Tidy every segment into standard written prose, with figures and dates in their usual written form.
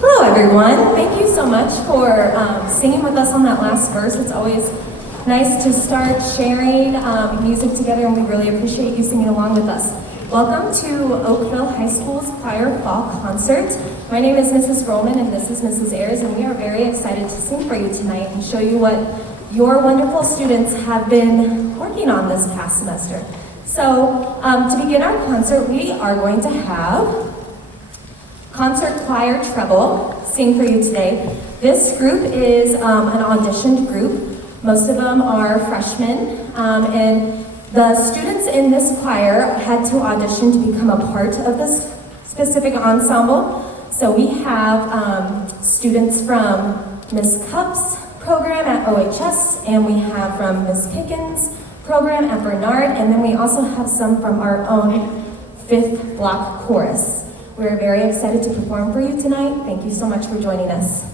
Hello everyone, thank you so much for singing with us on that last verse. It's always nice to start sharing music together, and we really appreciate you singing along with us. Welcome to Oakville High School's Choir Fall Concert. My name is Mrs. Roman and this is Mrs. Ayres, and we are very excited to sing for you tonight and show you what your wonderful students have been working on this past semester. So to begin our concert, we are going to have Concert Choir Treble sing for you today. This group is an auditioned group. Most of them are freshmen, and the students in this choir had to audition to become a part of this specific ensemble. So we have students from Miss Cupp's program at OHS, and we have from Miss Pickens' program at Bernard, and then we also have some from our own 5th block chorus. We're very excited to perform for you tonight. Thank you so much for joining us.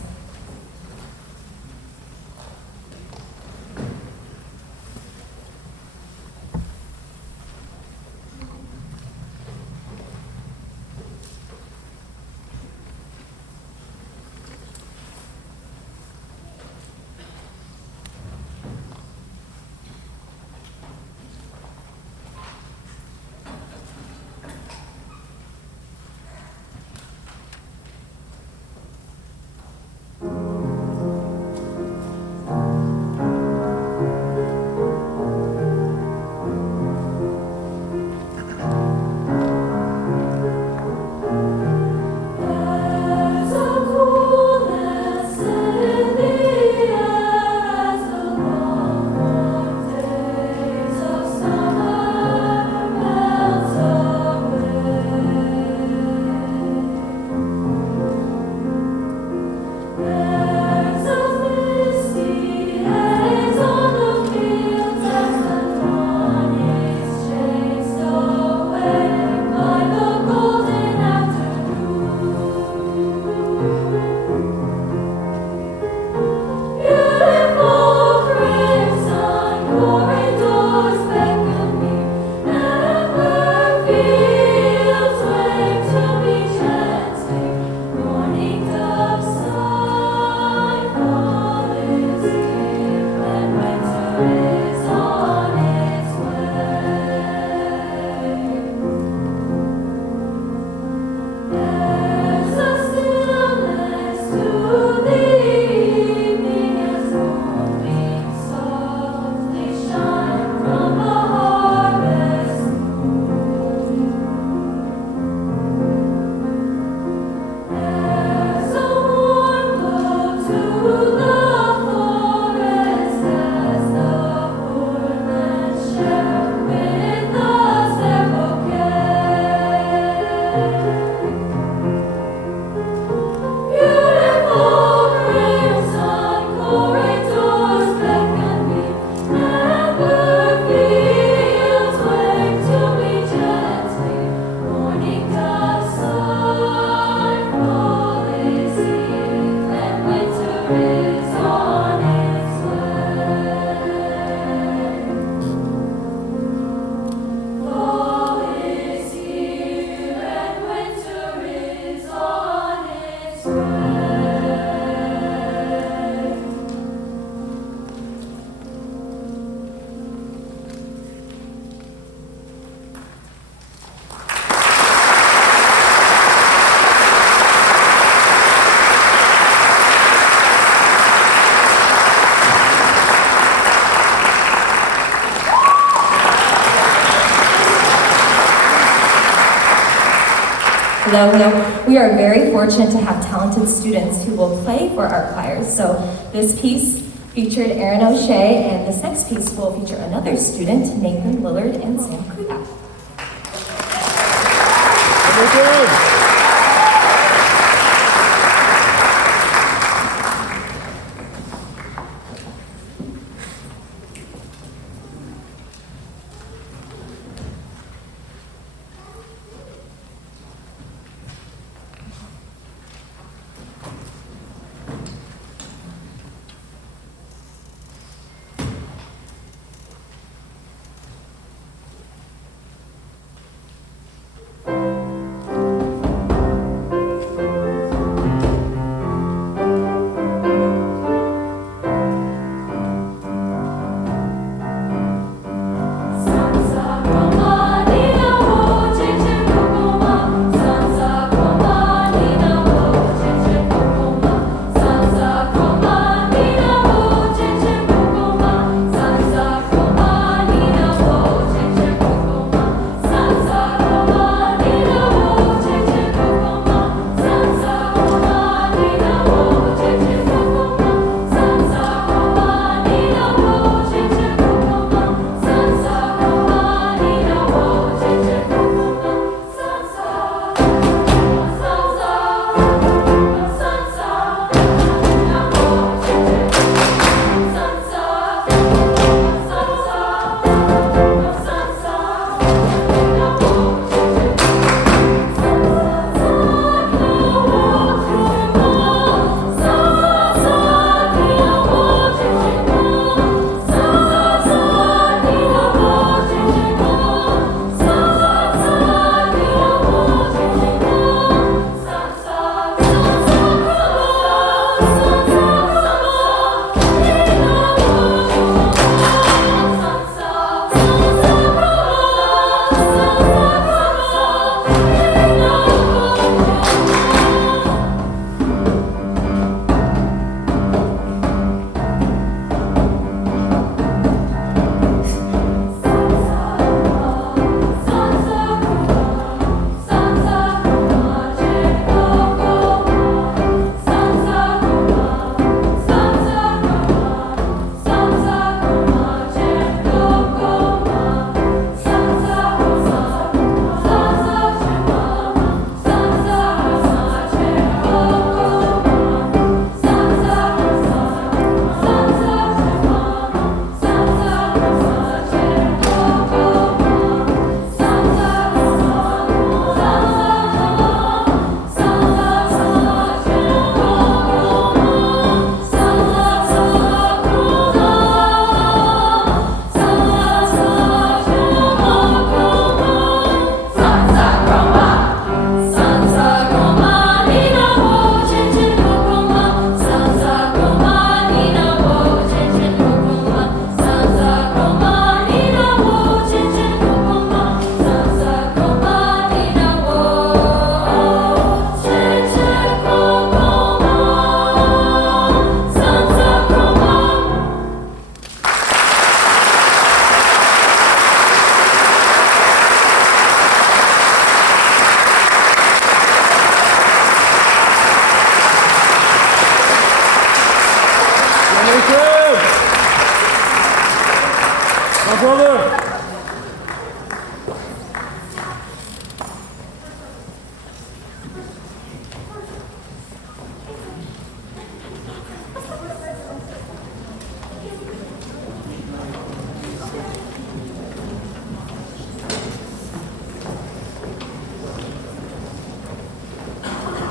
Though we are very fortunate to have talented students who will play for our choirs. So this piece featured Aaron O'Shea, and this next piece will feature another student, Nathan Lillard and Sam Kudak.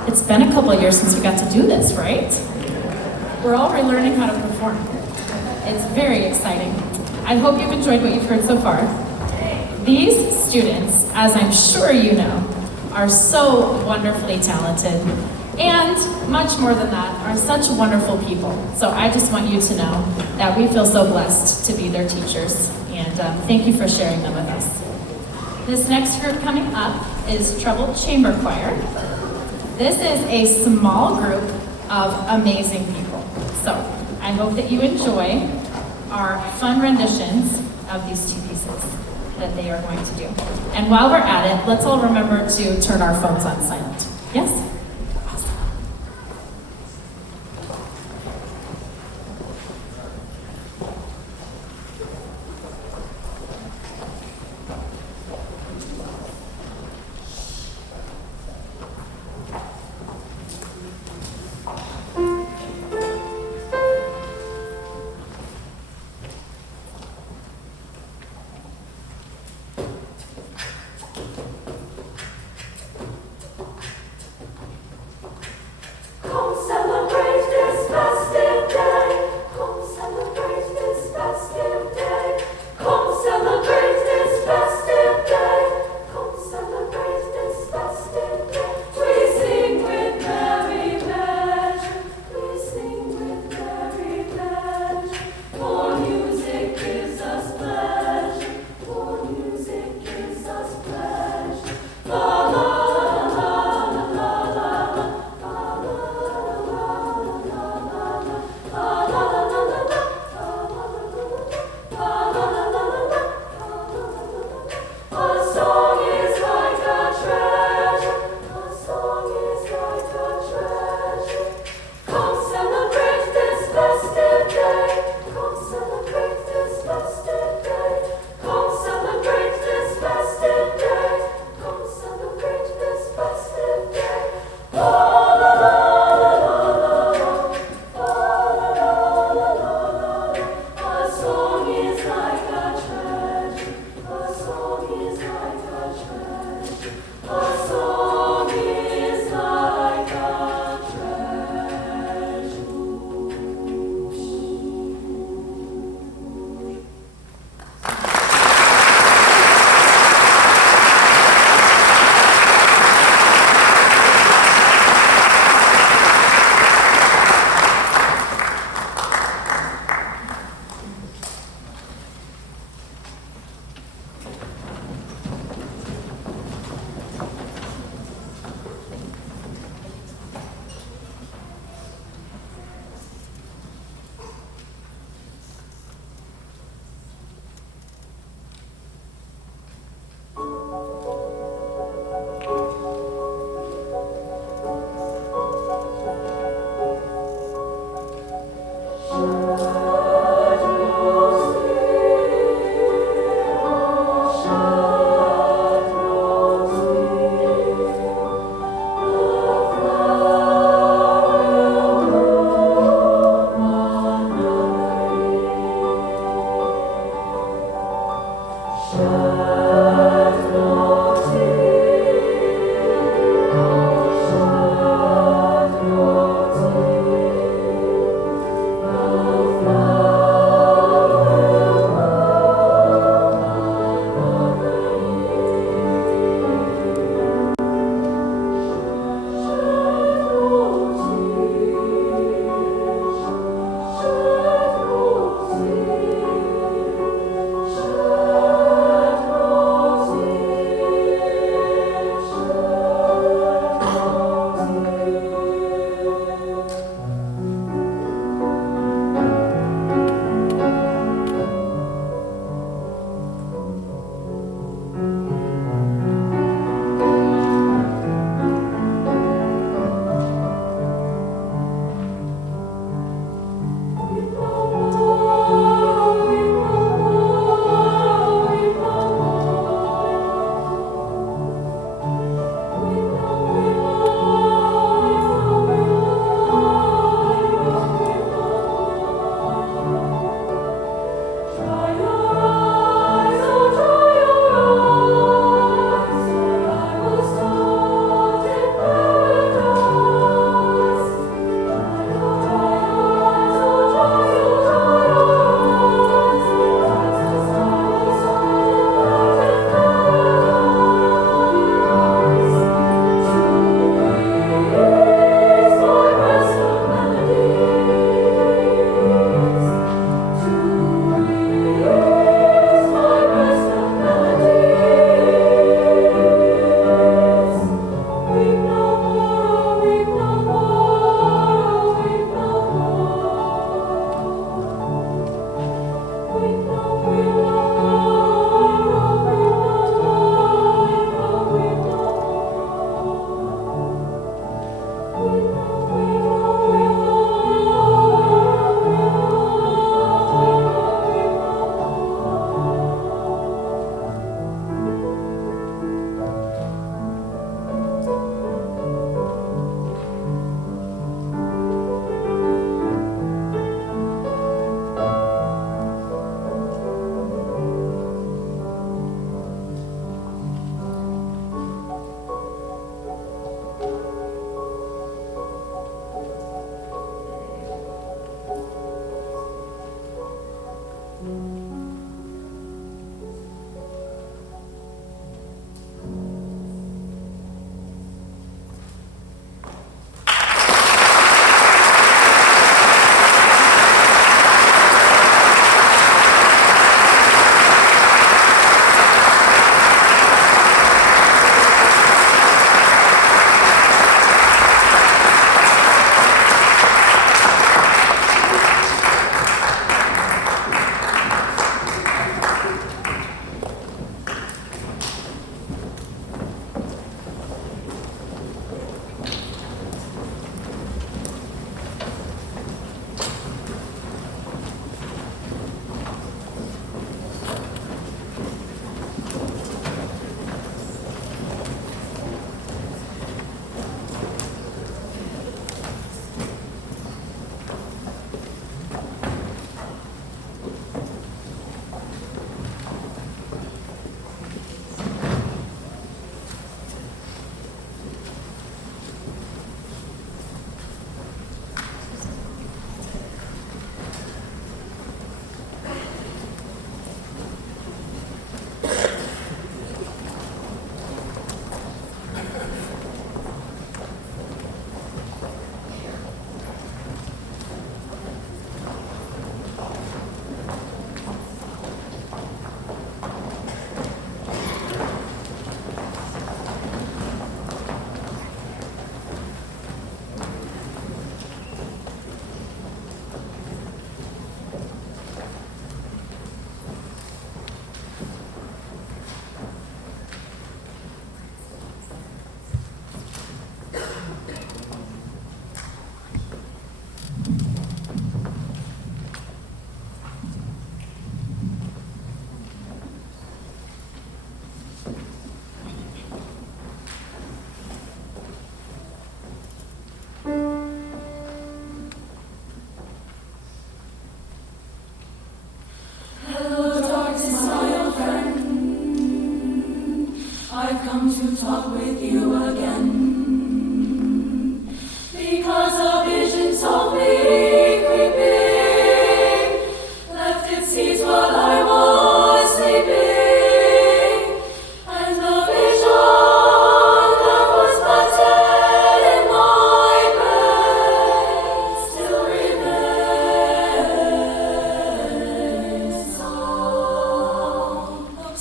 It's been a couple of years since we got to do this, right? We're all relearning how to perform. It's very exciting. I hope you've enjoyed what you've heard so far. These students, as I'm sure you know, are so wonderfully talented, and much more than that, are such wonderful people. So I just want you to know that we feel so blessed to be their teachers, and thank you for sharing them with us. This next group coming up is Troubled Chamber Choir. This is a small group of amazing people. So I hope that you enjoy our fun renditions of these two pieces. that they are going to do. And while we're at it, let's all remember to turn our phones on silent. Yes? Awesome.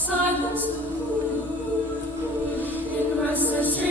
Silence, in restless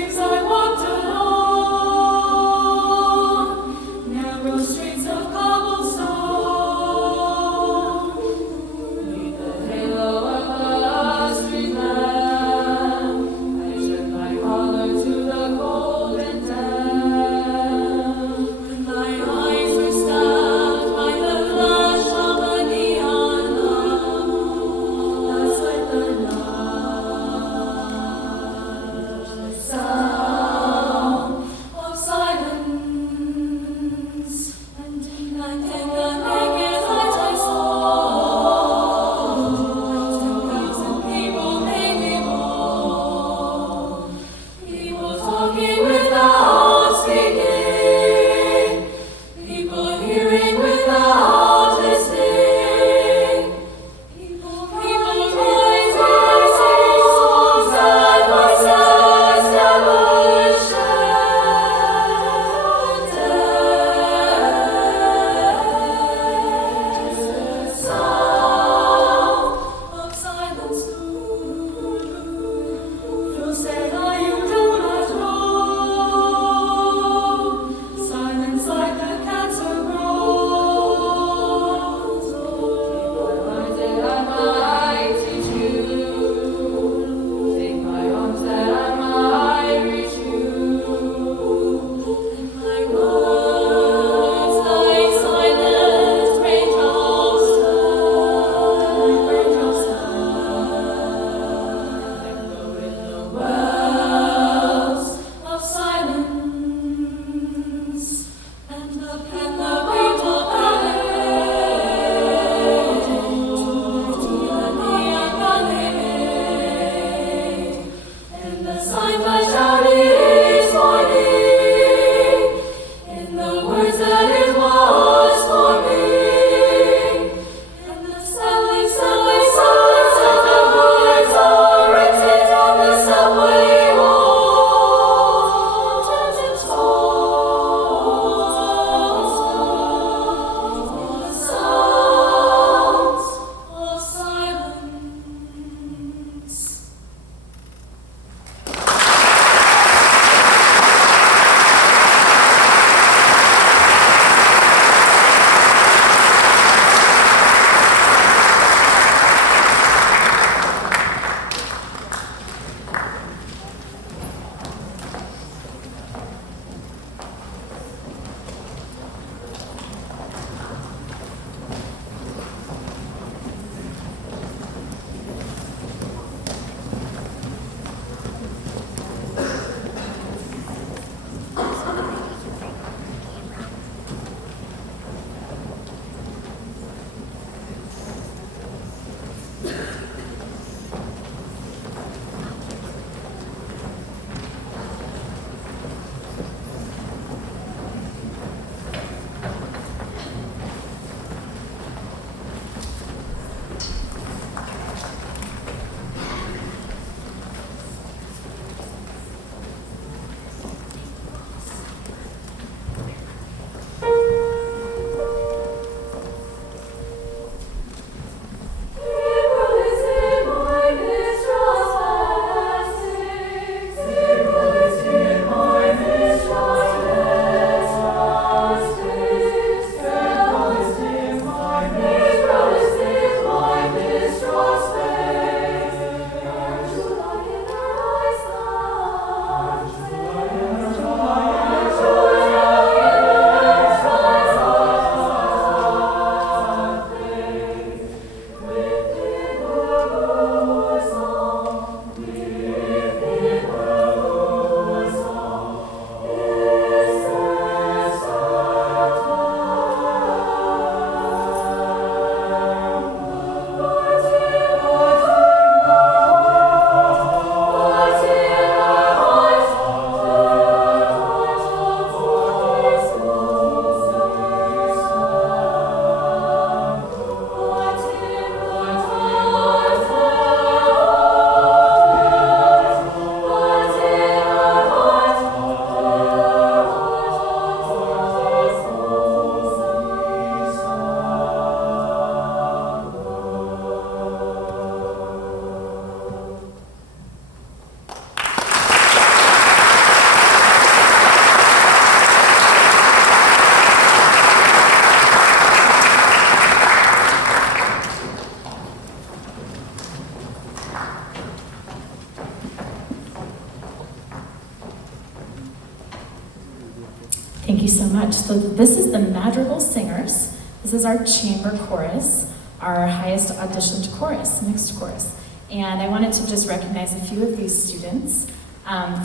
Thank you so much. So this is the Madrigal Singers. This is our chamber chorus, our highest auditioned chorus, mixed chorus. And I wanted to just recognize a few of these students.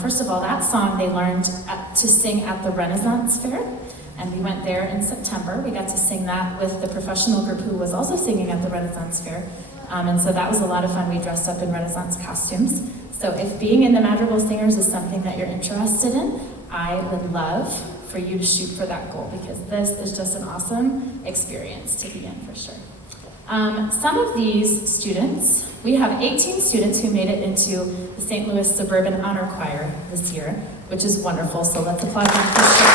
First of all, that song they learned to sing at the Renaissance Fair, and we went there in September. We got to sing that with the professional group who was also singing at the Renaissance Fair. And so that was a lot of fun. We dressed up in Renaissance costumes. So if being in the Madrigal Singers is something that you're interested in, I would love for you to shoot for that goal, because this is just an awesome experience to be in for sure. Some of these students, we have 18 students who made it into the St. Louis Suburban Honor Choir this year, which is wonderful, so let's applaud them for sure.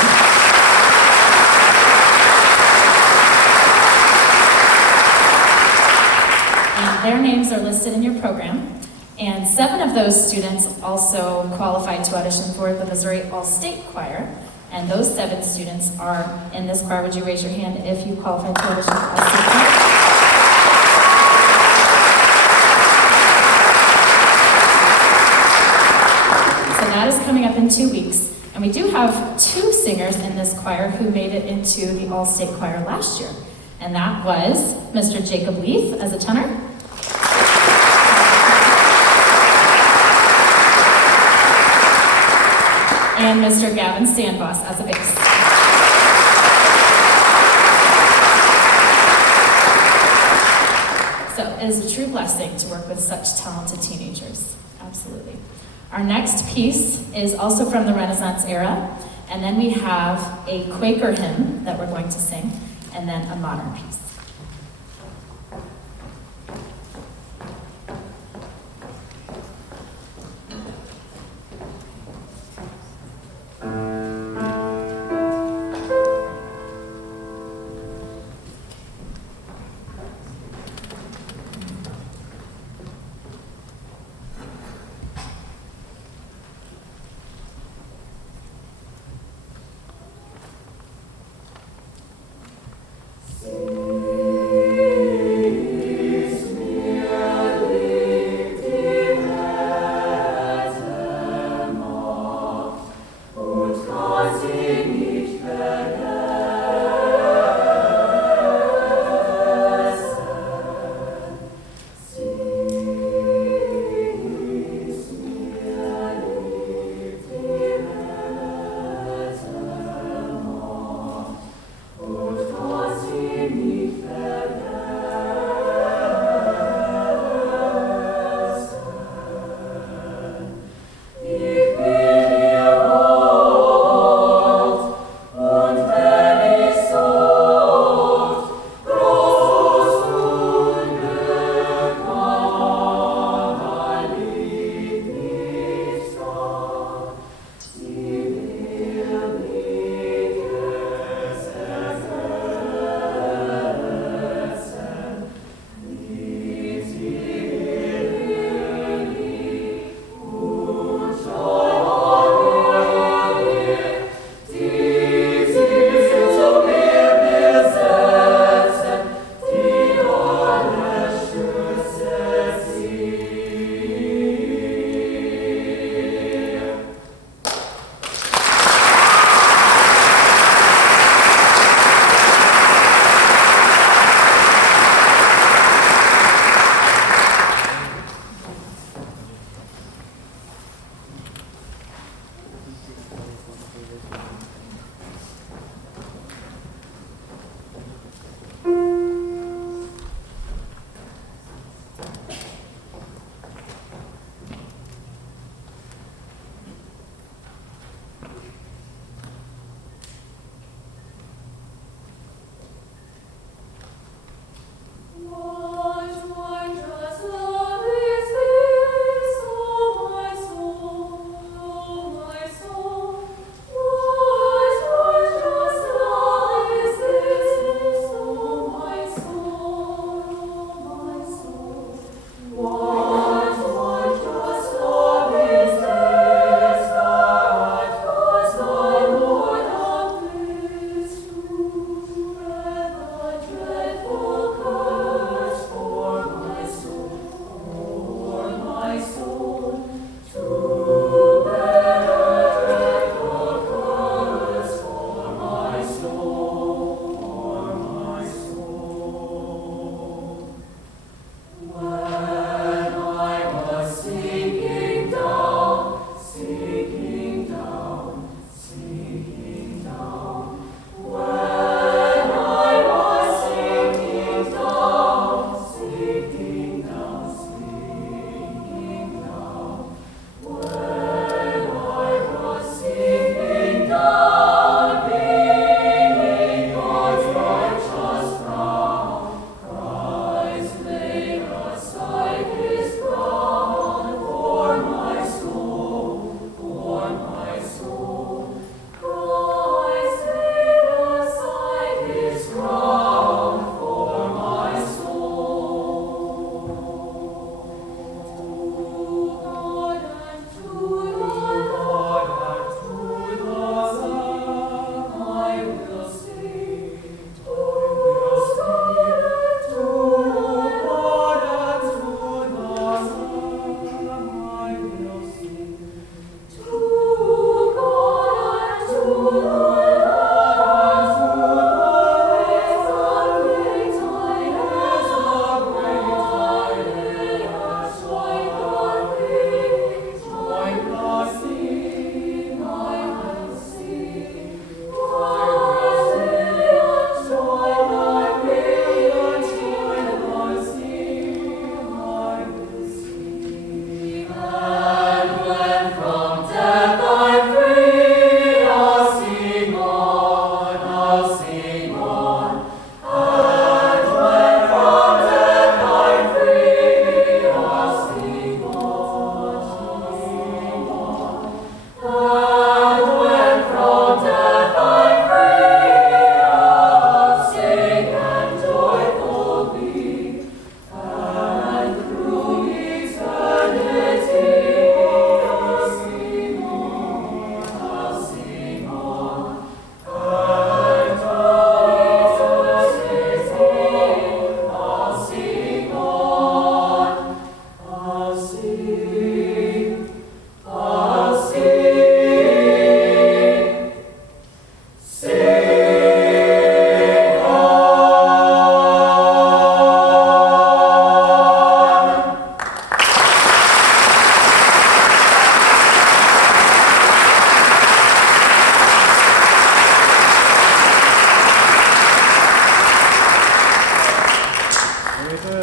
And their names are listed in your program. And 7 of those students also qualified to audition for the Missouri All-State Choir. And those 7 students are in this choir. Would you raise your hand if you qualified to audition for All-State Choir? So that is coming up in 2 weeks. And we do have 2 singers in this choir who made it into the All-State Choir last year. And that was Mr. Jacob Leaf as a tenor, and Mr. Gavin Sandboss as a bass. So it is a true blessing to work with such talented teenagers, absolutely. Our next piece is also from the Renaissance era, and then we have a Quaker hymn that we're going to sing, and then a modern piece. Thank you.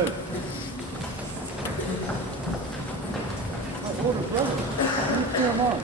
go. Order, brother. Come on.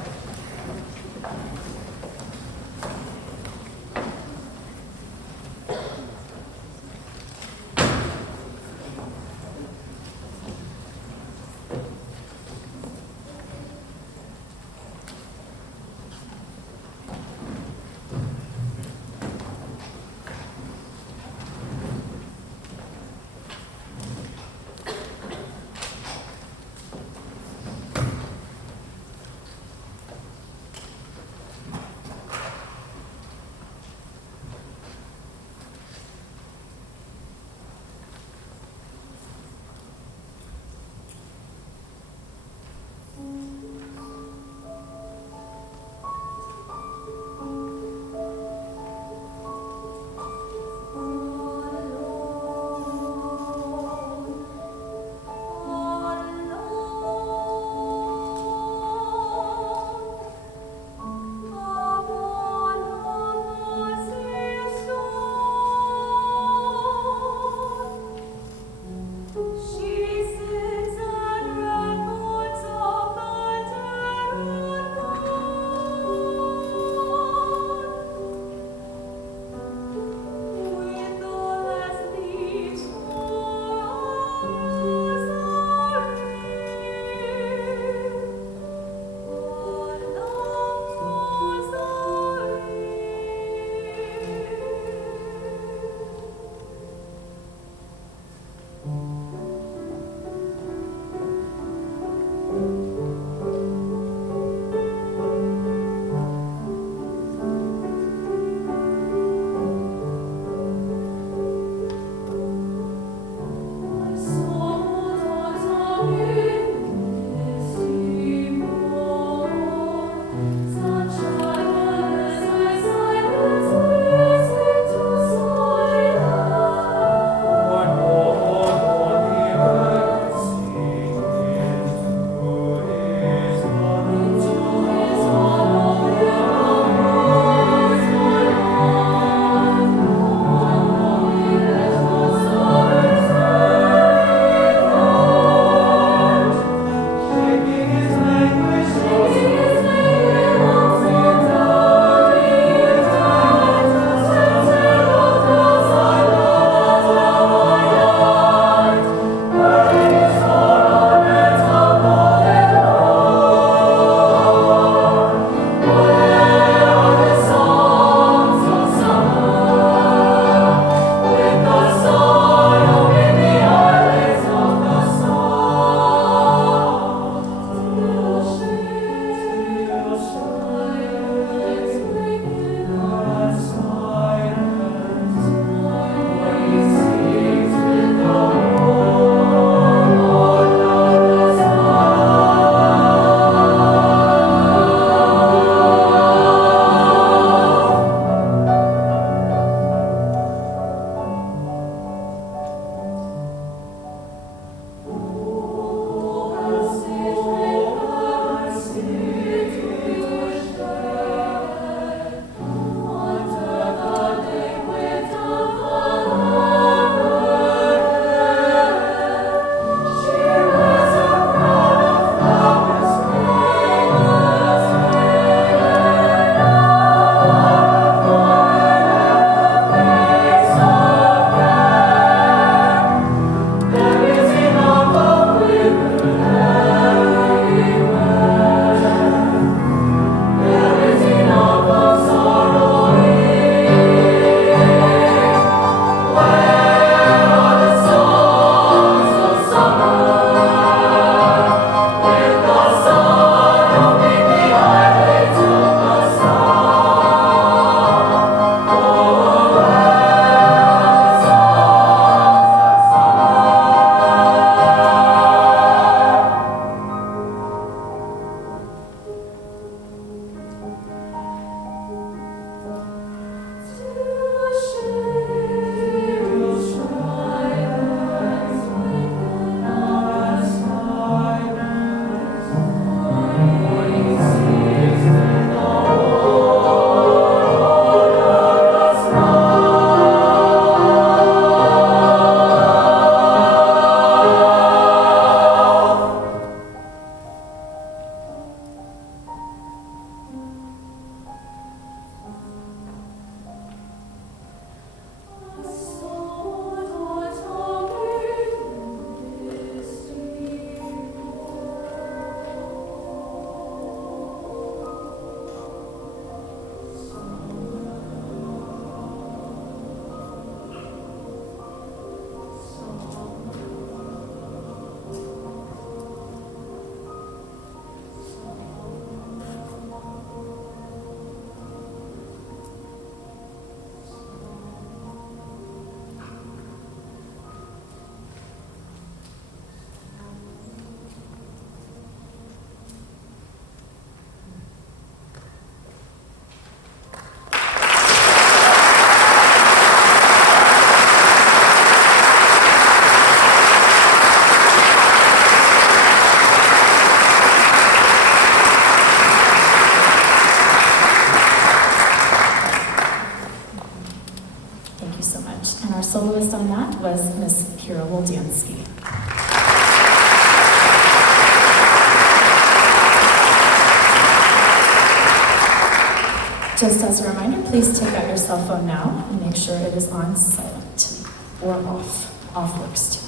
Just as a reminder, please take out your cell phone now and make sure it is on silent or off. Off works too.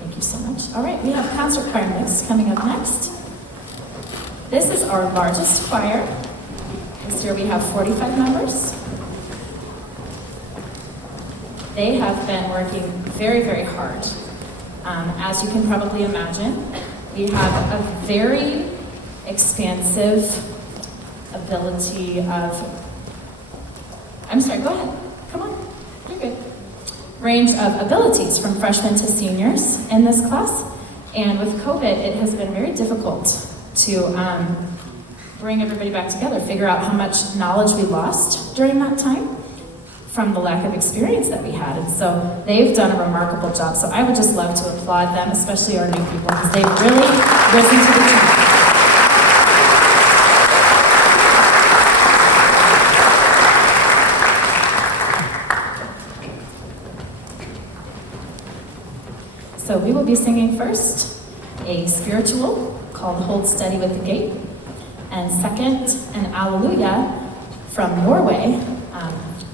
Thank you so much. All right, we have concert choir mix coming up next. This is our largest choir. This year we have 45 members. They have been working very, very hard. As you can probably imagine, we have a very expansive ability of, I'm sorry, go ahead, come on, you're good. Range of abilities from freshmen to seniors in this class. And with COVID, it has been very difficult to bring everybody back together, figure out how much knowledge we lost during that time from the lack of experience that we had. And so they've done a remarkable job. So I would just love to applaud them, especially our new people, because they've really risen to the challenge. So we will be singing first a spiritual called Hold Steady with the Gate, and second, an Alleluia from Norway,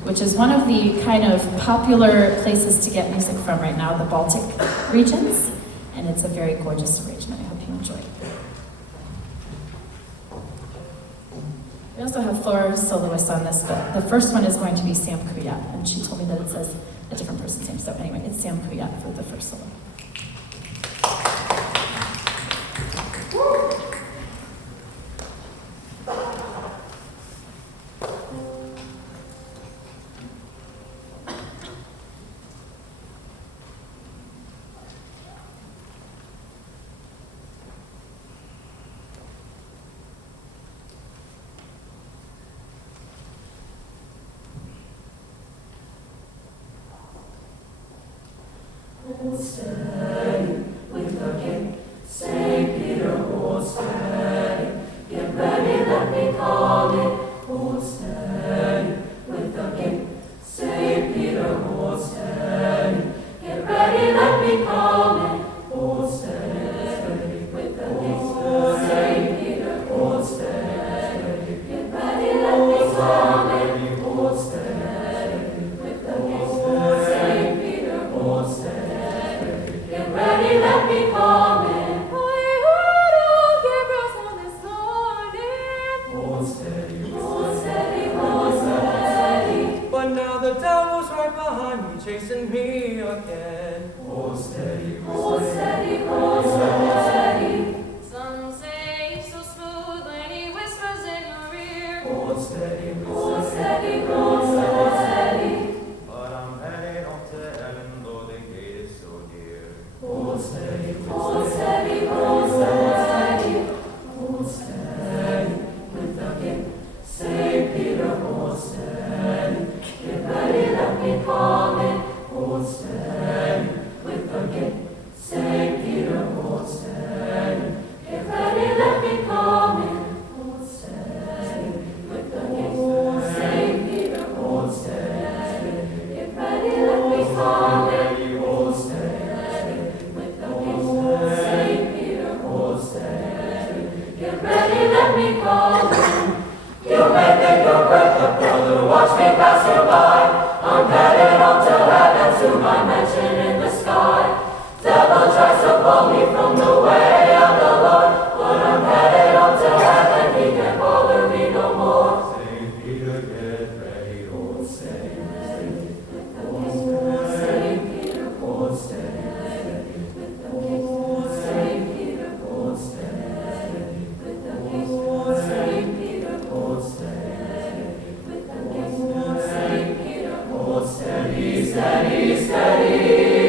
which is one of the kind of popular places to get music from right now, the Baltic regions, and it's a very gorgeous arrangement. I hope you enjoy it. We also have four soloists on this, but the first one is going to be Sam Kuyat, and she told me that it says a different person's name, so anyway, it's Sam Kuyat for the first solo. Hold steady with the gate, St. Peter, hold steady. Get ready, let me call it. Hold steady with the gate, St. Peter, hold steady. Get ready, let me call it. Hold steady with the gate, St. Peter, hold steady. Get ready, let me call it. Hold steady with the gate, St. Peter, hold steady. Ready, let me come in. I heard all Gabriel's on this morning. Hold steady, hold steady, hold steady. But now the devil's right behind me, chasing me again. Hold steady, hold steady, hold steady. Some say he's so smooth when he whispers in your ear. Hold steady, hold steady, hold steady. But I'm heading off to heaven, though the gate is so dear. Hold steady, hold steady, hold steady. Hold steady with the gate, St. Peter, hold steady. Get ready, let me come in. Hold steady with the gate, St. Peter, hold steady. Get ready, let me come in. Hold steady with the gate, St. Peter, hold steady. Get ready, let me come in. Hold steady with the gate, St. Peter, hold steady. Get ready, let me come in. You may think you're worth the brother, watch me pass you by. I'm headed home to heaven, to my mansion in the sky. Devil tries to pull me from the way of the Lord, but I'm headed home to heaven, he can't bother me no more. St. Peter, get ready, Hold steady with the gate, St. Peter, hold steady with the gate, St. Peter, hold steady with the gate, St. Peter, hold steady with the gate, St. Peter, hold steady, steady, steady.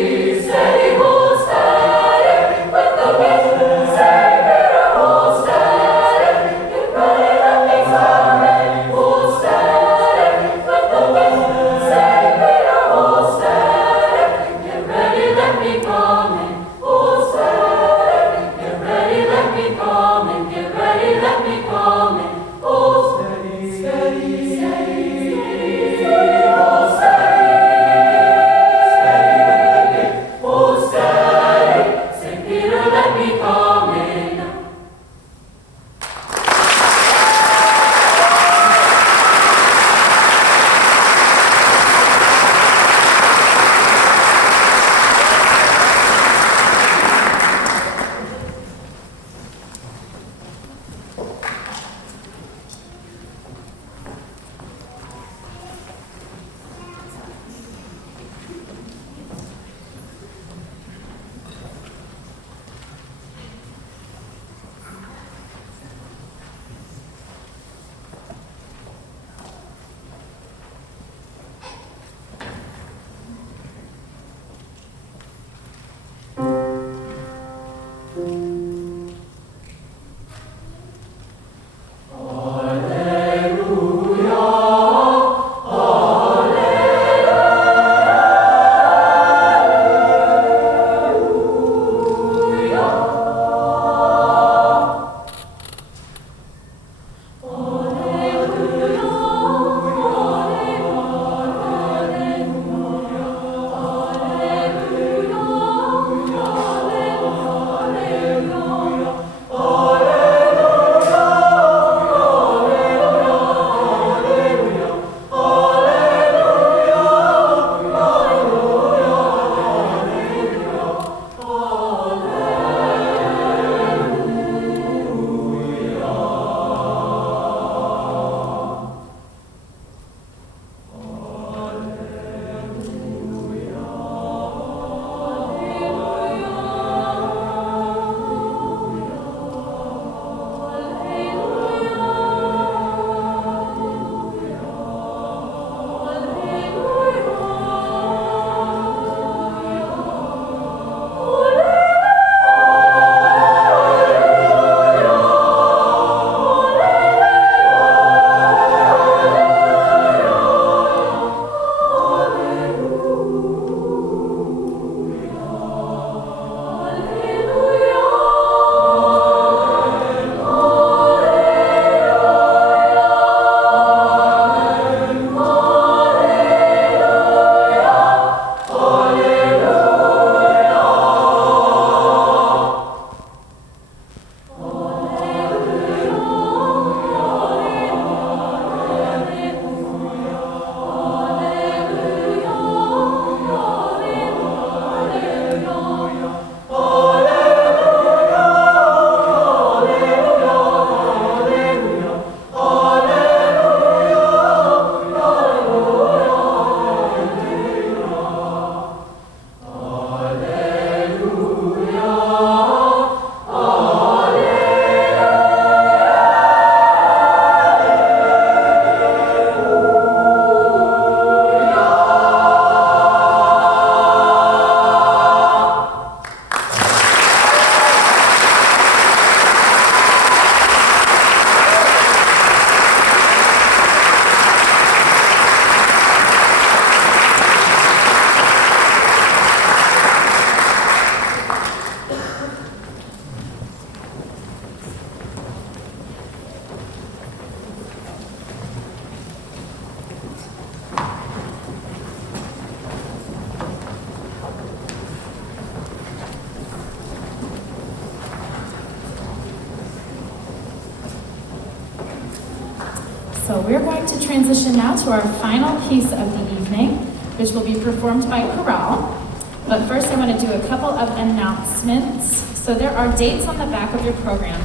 So we're going to transition now to our final piece of the evening, which will be performed by chorale. But first I want to do a couple of announcements. So there are dates on the back of your program.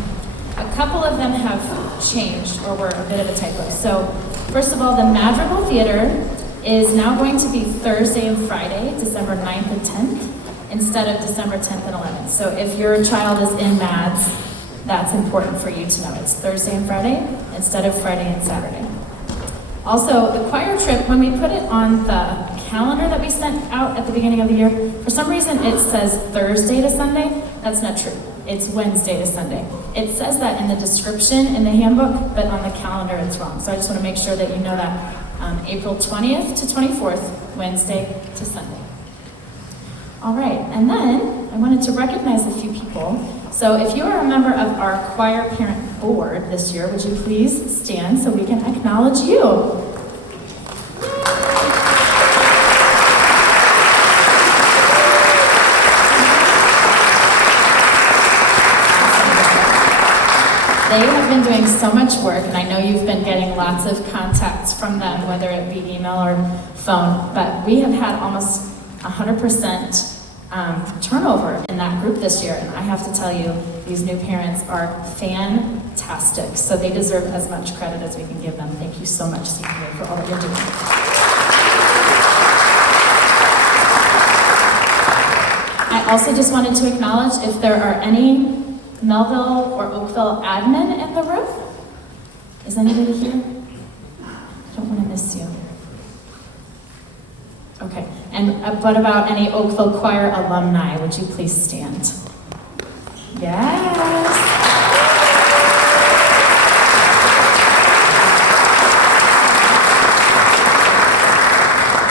A couple of them have changed or were a bit of a typo. So first of all, the Madrigal Theater is now going to be Thursday and Friday, December 9th and 10th, instead of December 10th and 11th. So if your child is in MADS, that's important for you to know. It's Thursday and Friday instead of Friday and Saturday. Also, the choir trip, when we put it on the calendar that we sent out at the beginning of the year, for some reason it says Thursday to Sunday. That's not true. It's Wednesday to Sunday. It says that in the description in the handbook, but on the calendar it's wrong. So I just want to make sure that you know that April 20th to 24th, Wednesday to Sunday. All right, and then I wanted to recognize a few people. So if you are a member of our choir parent board this year, would you please stand so we can acknowledge you? They have been doing so much work, and I know you've been getting lots of contacts from them, whether it be email or phone, but we have had almost 100% turnover in that group this year, and I have to tell you, these new parents are fantastic, so they deserve as much credit as we can give them. Thank you so much, CPA, for all that you're doing. I also just wanted to acknowledge if there are any Melville or Oakville admin in the room. Is anybody here? I don't want to miss you. Okay, and what about any Oakville Choir alumni? Would you please stand? Yes.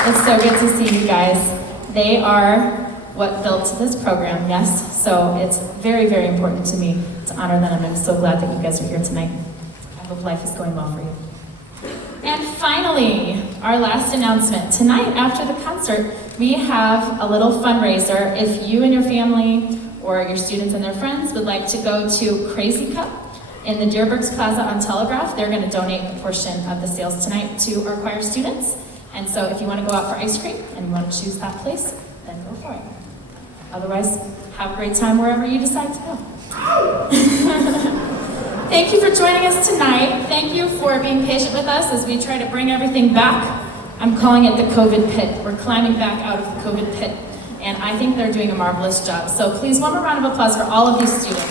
It's so good to see you guys. They are what built this program, yes? So it's very, very important to me to honor them, and I'm so glad that you guys are here tonight. I hope life is going well for you. And finally, our last announcement. Tonight, after the concert, we have a little fundraiser. If you and your family or your students and their friends would like to go to Crazy Cup in the Deerbergs Plaza on Telegraph, they're going to donate a portion of the sales tonight to our choir students. And so if you want to go out for ice cream and you want to choose that place, then go for it. Otherwise, have a great time wherever you decide to go. Thank you for joining us tonight. Thank you for being patient with us as we try to bring everything back. I'm calling it the COVID pit. We're climbing back out of the COVID pit, and I think they're doing a marvelous job. So please, one more round of applause for all of these students.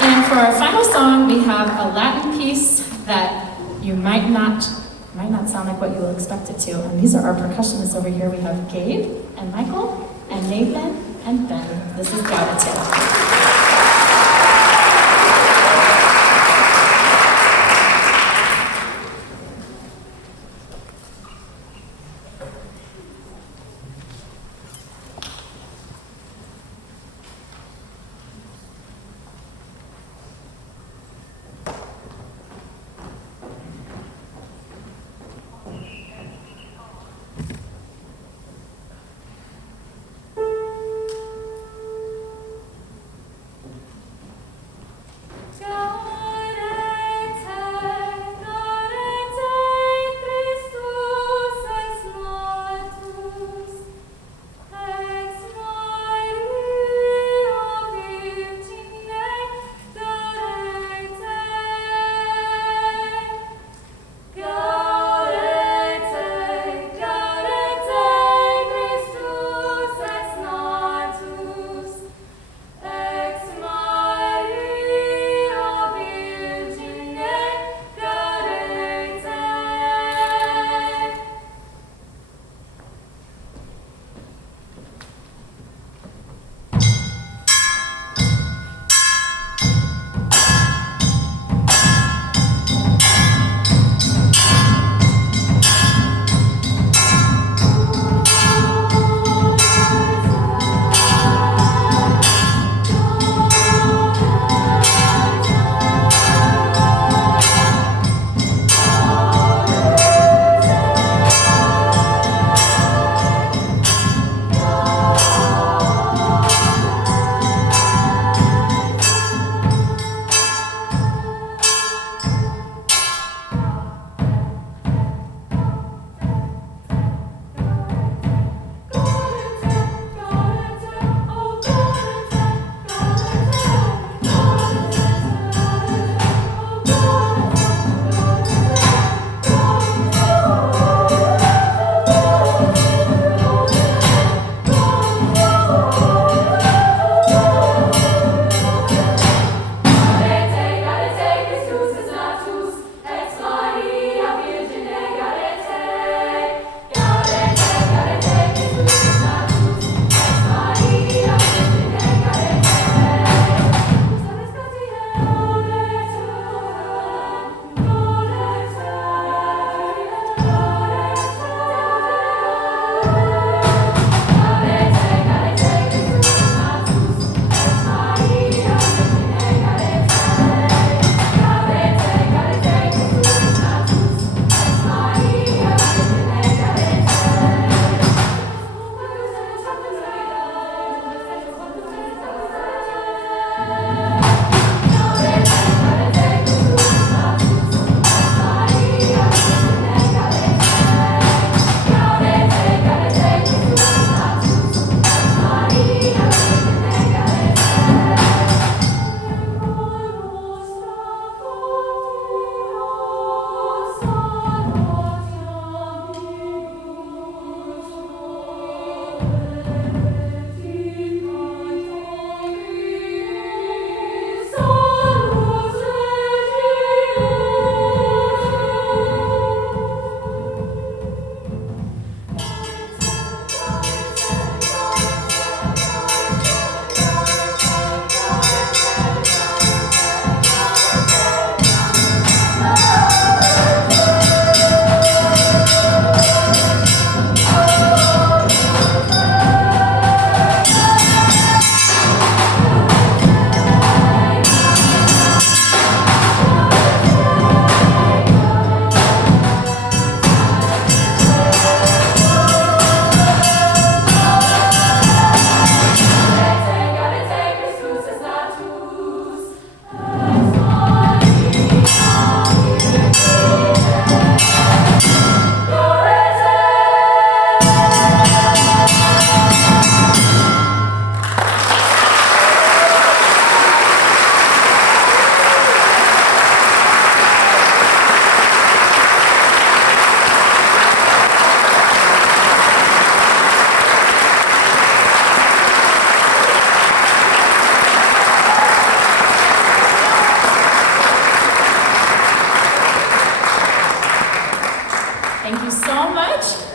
And for our final song, we have a Latin piece that you might not sound like what you will expect it to. And these are our percussionists over here. We have Gabe and Michael and Nathan and Ben. This is Gaudete.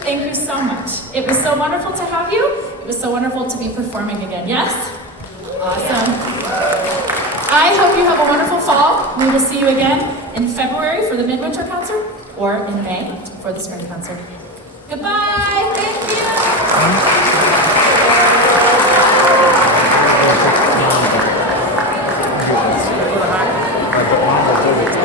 Thank you so much. It was so wonderful to have you. It was so wonderful to be performing again. Yes? Awesome. I hope you have a wonderful fall. We will see you again in February for the midwinter concert or in May for the spring concert. Goodbye. Thank you.